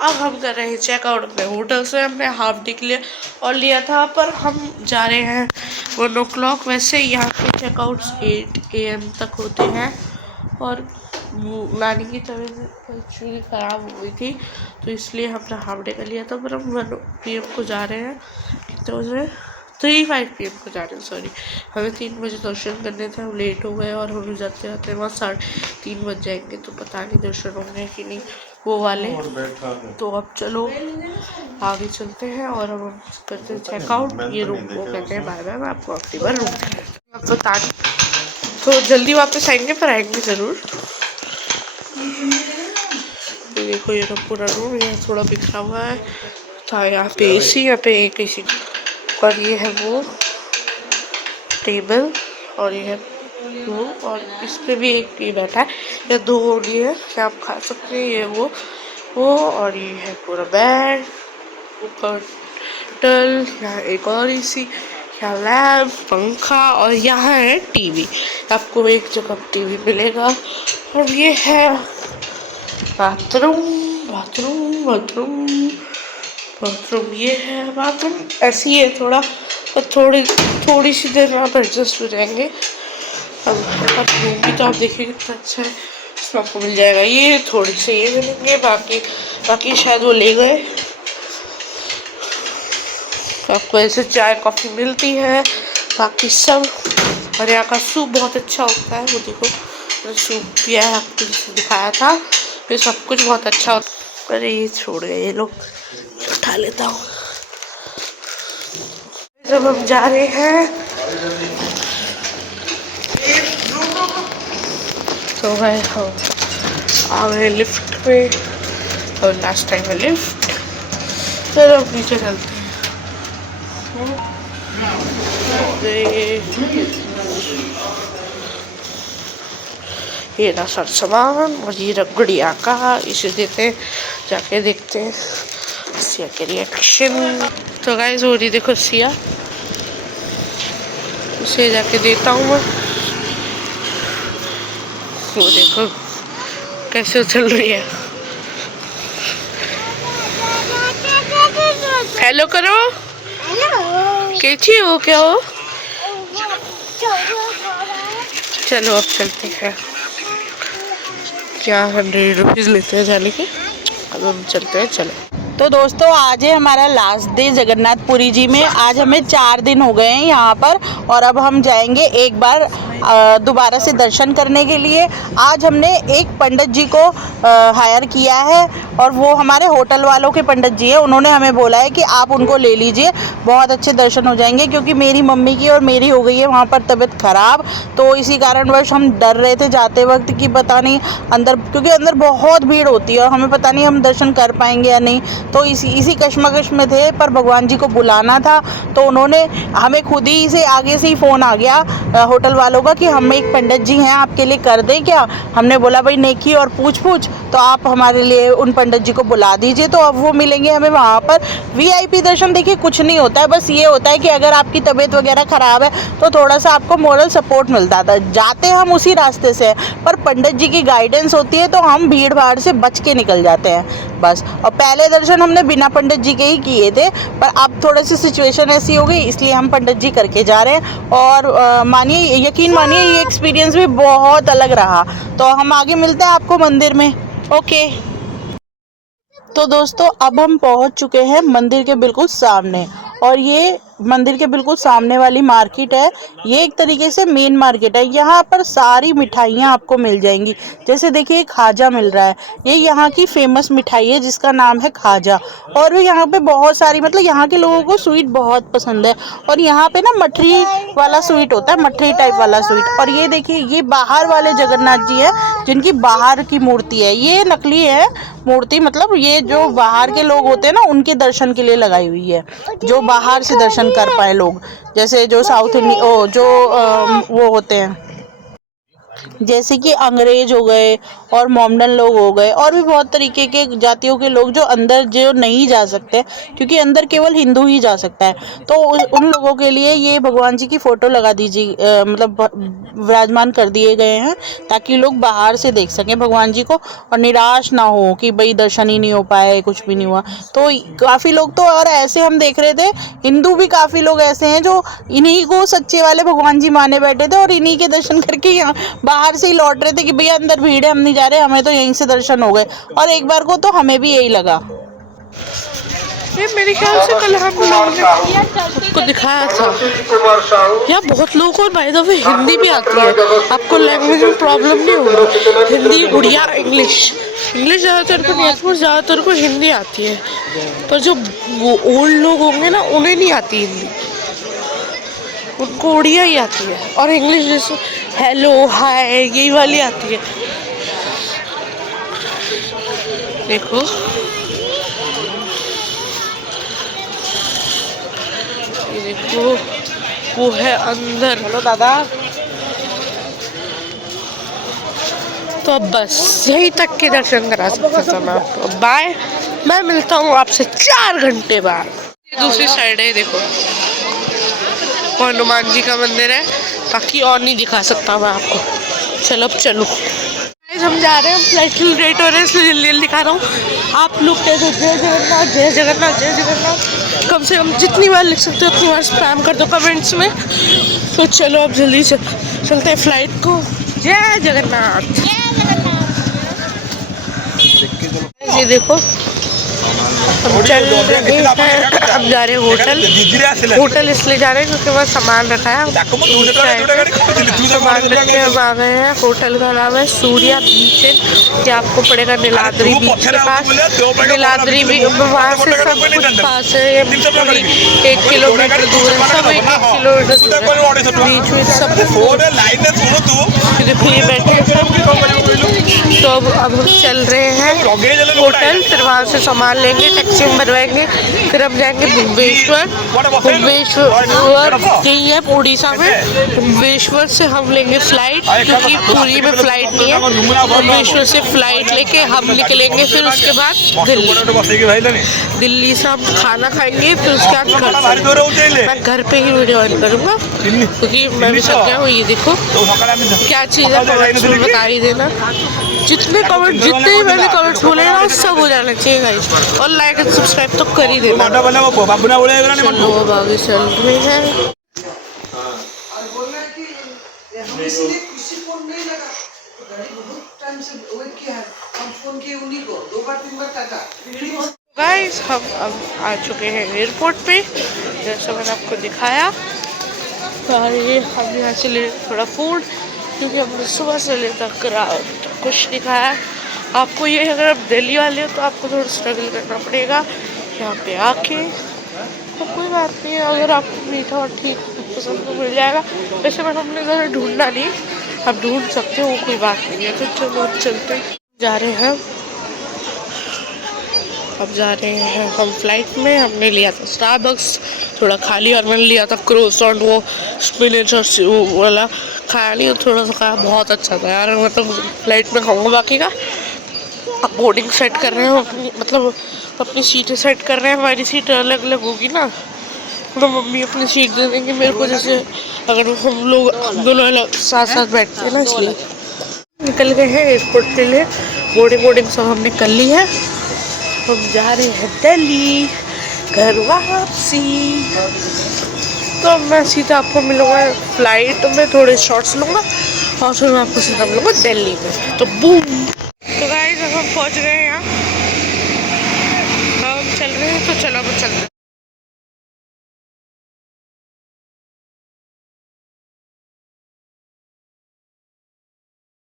अब हम कर रहे हैं चेकआउट अपने होटल से। हमने हाफ डे के लिए और लिया था, पर हम जा रहे हैं 1 o'clock। वैसे यहाँ के चेकआउट्स 8 AM तक होते हैं। और नानी की तबीयत एक्चुअली ख़राब हो गई थी, तो इसलिए हमने हाफ डे का लिया था। पर हम 1 PM को जा रहे हैं। कितने बजे? 3-5 PM को जा रहे हैं, सॉरी। हमें 3 बजे दर्शन करने थे, हम लेट हो गए और हमें जाते जाते वहाँ 3:30 बज जाएंगे। तो पता नहीं दर्शन होंगे कि नहीं वो वाले। तो अब चलो आगे चलते हैं और हम करते हैं चेकआउट। ये रूम को कहते हैं बाय बाय। मैं आपको अगली बार रूम अब बता नहीं, तो जल्दी वापस आएंगे, पर आएंगे ज़रूर। देखो ये पूरा रूम यहाँ थोड़ा बिखरा हुआ है था। यहाँ पे AC, यहाँ पे एक AC, और ये है वो टेबल, और ये है वो, और इस पे भी एक ये बैठा है। ये 2 ओडी है, क्या आप खा सकते हैं। ये वो और ये है पूरा बेड, ऊपर टल, यहाँ एक और AC, यहाँ लैम्प, पंखा, और यहाँ है TV। आपको एक जगह TV मिलेगा। और ये है बाथरूम, बाथरूम, बाथरूम, बाथरूम। ये है बाथरूम, ऐसी है थोड़ा, और थोड़ी सी देर में आप एडजस्ट हो जाएंगे। अब रूम भी तो आप देखिए कितना अच्छा है। इसमें आपको मिल जाएगा ये, थोड़ी से ये मिलेंगे, बाकी शायद वो ले गए। आपको ऐसे चाय कॉफ़ी मिलती है, बाकी सब। और यहाँ का सूप बहुत अच्छा होता है, वो देखो मैंने सूप पिया है, आपको जिसे दिखाया था। फिर सब कुछ बहुत अच्छा होता है। अरे ये छोड़ गए ये लोग, उठा लेता हूँ। जब हम जा रहे हैं तो भाई हम आ गए लिफ्ट पे, और लास्ट टाइम है लिफ्ट। चलो अब नीचे चलते हैं। ये ना सर सामान, और ये रगड़िया का, इसे देते हैं, जाके देखते हैं सिया के रिएक्शन। तो गाइस हो रही देखो सिया, उसे जाके देता हूँ मैं। वो देखो कैसे चल रही है। हेलो करो। कैसी हो, क्या हो? चलो अब चलते हैं। क्या 100 रुपीज़ लेते हैं जाने के। अब हम चलते हैं, चलो। तो दोस्तों आज है हमारा लास्ट डे जगन्नाथपुरी जी में। आज हमें 4 दिन हो गए हैं यहाँ पर, और अब हम जाएंगे एक बार दोबारा से दर्शन करने के लिए। आज हमने एक पंडित जी को हायर किया है, और वो हमारे होटल वालों के पंडित जी हैं। उन्होंने हमें बोला है कि आप उनको ले लीजिए, बहुत अच्छे दर्शन हो जाएंगे। क्योंकि मेरी मम्मी की और मेरी हो गई है वहाँ पर तबीयत ख़राब, तो इसी कारणवश हम डर रहे थे जाते वक्त कि पता नहीं अंदर, क्योंकि अंदर बहुत भीड़ होती है और हमें पता नहीं हम दर्शन कर पाएंगे या नहीं। तो इसी कश्मकश में थे, पर भगवान जी को बुलाना था, तो उन्होंने हमें खुद ही से आगे से ही फ़ोन आ गया होटल वालों का कि हम एक पंडित जी हैं, आपके लिए कर दें क्या। हमने बोला भाई नेकी और पूछ तो आप हमारे लिए उन पंडित जी को बुला दीजिए। तो अब वो मिलेंगे हमें वहाँ पर। VIP दर्शन देखिए कुछ नहीं होता है, बस ये होता है कि अगर आपकी तबीयत वगैरह ख़राब है तो थोड़ा सा आपको मोरल सपोर्ट मिलता था। जाते हम उसी रास्ते से, पर पंडित जी की गाइडेंस होती है तो हम भीड़ भाड़ से बच के निकल जाते हैं बस। और पहले दर्शन हमने बिना पंडित जी के ही किए थे, पर अब थोड़ी सी सिचुएशन ऐसी हो गई, इसलिए हम पंडित जी करके जा रहे हैं। और मानिए, यकीन मानिए, ये एक्सपीरियंस भी बहुत अलग रहा। तो हम आगे मिलते हैं आपको मंदिर में। ओके। तो दोस्तों अब हम पहुंच चुके हैं मंदिर के बिल्कुल सामने, और ये मंदिर के बिल्कुल सामने वाली मार्केट है। ये एक तरीके से मेन मार्केट है। यहाँ पर सारी मिठाइयाँ आपको मिल जाएंगी। जैसे देखिए खाजा मिल रहा है, ये यहाँ की फेमस मिठाई है जिसका नाम है खाजा। और भी यहाँ पे बहुत सारी, मतलब यहाँ के लोगों को स्वीट बहुत पसंद है। और यहाँ पे ना मठरी वाला स्वीट होता है, मठरी टाइप वाला स्वीट। और ये देखिए, ये बाहर वाले जगन्नाथ जी हैं जिनकी बाहर की मूर्ति है। ये नकली है मूर्ति, मतलब ये जो बाहर के लोग होते हैं ना उनके दर्शन के लिए लगाई हुई है, जो बाहर से दर्शन कर पाए लोग। जैसे जो साउथ इंडियन वो होते हैं, जैसे कि अंग्रेज हो गए और मोमडन लोग हो गए, और भी बहुत तरीके के जातियों के लोग जो अंदर जो नहीं जा सकते, क्योंकि अंदर केवल हिंदू ही जा सकता है। तो उन लोगों के लिए ये भगवान जी की फ़ोटो लगा दीजिए, मतलब विराजमान कर दिए गए हैं, ताकि लोग बाहर से देख सकें भगवान जी को और निराश ना हो कि भाई दर्शन ही नहीं हो पाए, कुछ भी नहीं हुआ। तो काफ़ी लोग तो, और ऐसे हम देख रहे थे हिंदू भी काफ़ी लोग ऐसे हैं जो इन्हीं को सच्चे वाले भगवान जी माने बैठे थे और इन्हीं के दर्शन करके यहाँ बाहर से ही लौट रहे थे कि भैया अंदर भीड़ है, हम नहीं जा रहे, हमें तो यहीं से दर्शन हो गए। और एक बार को तो हमें भी यही लगा। ये मेरे ख्याल से कल हम लोगों ने आपको दिखाया था, यहाँ बहुत लोगों को बाय द वे हिंदी भी आती है, आपको लैंग्वेज में प्रॉब्लम नहीं होगी। हिंदी, उड़िया, इंग्लिश ज़्यादातर को नहीं आती, पर ज़्यादातर को हिंदी आती है। पर जो वो ओल्ड लोग होंगे ना, उन्हें नहीं आती हिंदी, उनको उड़िया ही आती है, और इंग्लिश जैसे हेलो, हाय, यही वाली आती है। देखो ये देखो, वो है अंदर। हेलो दादा। तो अब बस यहीं तक के दर्शन करा सकता था मैं आपको। बाय, मैं मिलता हूँ आपसे 4 घंटे बाद। दूसरी साइड है, देखो वो हनुमान जी का मंदिर है, बाकी और नहीं दिखा सकता मैं आपको। चलो अब चलो, हम जा रहे हैं, फ्लाइट लेट हो रहे हैं इसलिए जल्दी दिखा रहा हूँ। आप लोग कहते जय जगन्नाथ, जय जगन्नाथ, जय जगन्नाथ, कम से कम जितनी बार लिख सकते हो उतनी बार स्पैम कर दो कमेंट्स में। तो चलो अब जल्दी से चलते हैं फ्लाइट को। जय जगन्नाथ। ये देखो हम चल रहे हैं, अब जा रहे हैं होटल इसलिए जा रहे हैं क्योंकि वहाँ सामान रखा है, सामान रख के हम आ गए हैं। होटल का नाम है सूर्या बीच, ये आपको पड़ेगा नीलाद्री बीच के पास। नीलाद्री भी वहाँ से सब कुछ पास है, ये पूरी 1 किलोमीटर दूर है, सब 1 किलोमीटर दूर है, बीच में सब देखो ये बैठे हैं सब। तो अब हम चल रहे हैं होटल, फिर वहाँ से सामान लेंगे, टैक्सी में भरवाएंगे, फिर हम जाएंगे भुवनेश्वर। भुवनेश्वर यही है उड़ीसा में। भुवनेश्वर से हम लेंगे फ्लाइट, क्योंकि पुरी में फ्लाइट नहीं है। भुवनेश्वर से फ्लाइट लेके हम निकलेंगे, फिर उसके बाद दिल्ली से हम खाना खाएंगे, फिर उसके बाद मैं घर पे ही वीडियो ऑन करूँगा क्योंकि मैं भी सक गया हूँ। ये देखो क्या चीज़ है, कमेंट्स में बता ही देना। जितने मैंने कमेंट्स बोले ना सब हो जाना चाहिए गाइस, और लाइक एंड सब्सक्राइब तो कर ही देना। चलो अब आगे चल रहे हैं। गाइस हम अब आ चुके हैं एयरपोर्ट पे, जैसा मैंने आपको दिखाया। और ये हम यहाँ से ले थोड़ा फूड, क्योंकि हमने सुबह से ले तक कुछ नहीं खाया। आपको ये, अगर आप दिल्ली वाले हो तो आपको थोड़ा स्ट्रगल करना पड़ेगा यहाँ पे आके, तो कोई बात नहीं है। अगर आपको मीठा और ठीक पसंद तो मिल जाएगा, वैसे मैं हमने ज़रा ढूंढना नहीं, आप ढूंढ सकते हो, कोई बात नहीं है। तो चलो अब चलते हैं, जा रहे हैं अब जा रहे हैं हम फ्लाइट में। हमने लिया था स्टारबक्स, थोड़ा खा लिया, और मैंने लिया था क्रोसॉन्ट, वो स्पिनच और वो वाला खाया नहीं, थोड़ा सा खाया, बहुत अच्छा था यार। मतलब फ्लाइट में खाऊंगा बाकी का। अब बोर्डिंग सेट कर रहे हैं अपनी, मतलब अपनी सीटें सेट कर रहे हैं। हमारी सीट अलग अलग होगी ना, तो मम्मी अपनी सीट दे देंगे मेरे को, जैसे अगर हम लोग दोनों अलग साथ साथ बैठते हैं ना, इसलिए निकल गए हैं एयरपोर्ट के लिए। बोर्डिंग सब हमने कर ली है, हम जा रहे हैं दिल्ली घर वापसी। तो मैं सीधा आपको मिलूँगा फ्लाइट में, थोड़े शॉट्स लूँगा और फिर मैं आपको सीधा मिलूँगा दिल्ली में। तो बूम। तो गाइस हम पहुँच गए